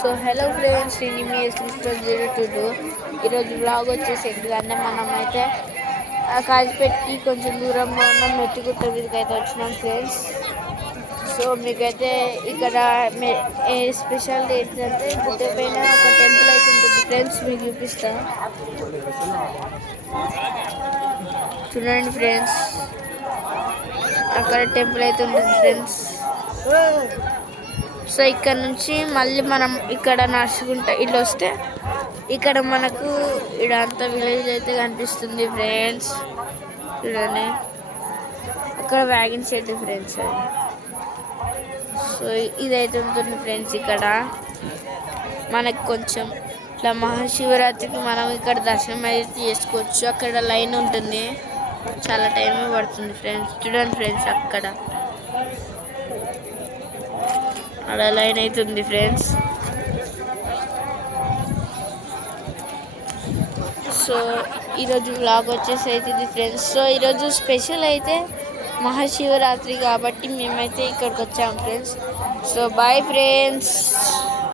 So hello friends, నేను మీ ఎస్0202. ఈరోజు blog వచ్చేసి ఏంటిదంటే మనమైతే కాజిపేటకి కొంచెం దూరంలో ఉన్న మెట్టుగుట్ట మీదకి అయితే వచ్చినాం ఫ్రెండ్స్. సో మీకైతే ఇక్కడ స్పెషల్ ఏంటంటే గుట్ట పైన ఒక టెంపుల్ అయితే ఉంటుంది ఫ్రెండ్స్, మీకు చూపిస్తా చూడండి ఫ్రెండ్స్. అక్కడ టెంపుల్ అయితే ఉంటుంది ఫ్రెండ్స్. సో ఇక్కడ నుంచి మళ్ళీ మనం ఇక్కడ నడుచుకుంటా ఇల్లు వస్తే ఇక్కడ మనకు ఇదంతా విలేజ్ అయితే కనిపిస్తుంది ఫ్రెండ్స్. చూడండి అక్కడ వ్యాగన్ షెడ్ ఫ్రెండ్స్ అది. సో ఇదైతే ఉంటుంది ఫ్రెండ్స్. ఇక్కడ మనకు కొంచెం ఇట్లా మహాశివరాత్రికి మనం ఇక్కడ దర్శనం అయితే చేసుకోవచ్చు. అక్కడ లైన్ ఉంటుంది, చాలా టైం పడుతుంది ఫ్రెండ్స్. చూడండి ఫ్రెండ్స్, అక్కడ లైన్ అవుతుంది ఫ్రెండ్స్. సో ఈరోజు వ్లాగ్ వచ్చేసి అవుతుంది ఫ్రెండ్స్. సో ఈరోజు స్పెషల్ అయితే మహాశివరాత్రి కాబట్టి మేమైతే ఇక్కడికి వచ్చాము ఫ్రెండ్స్. So bye friends.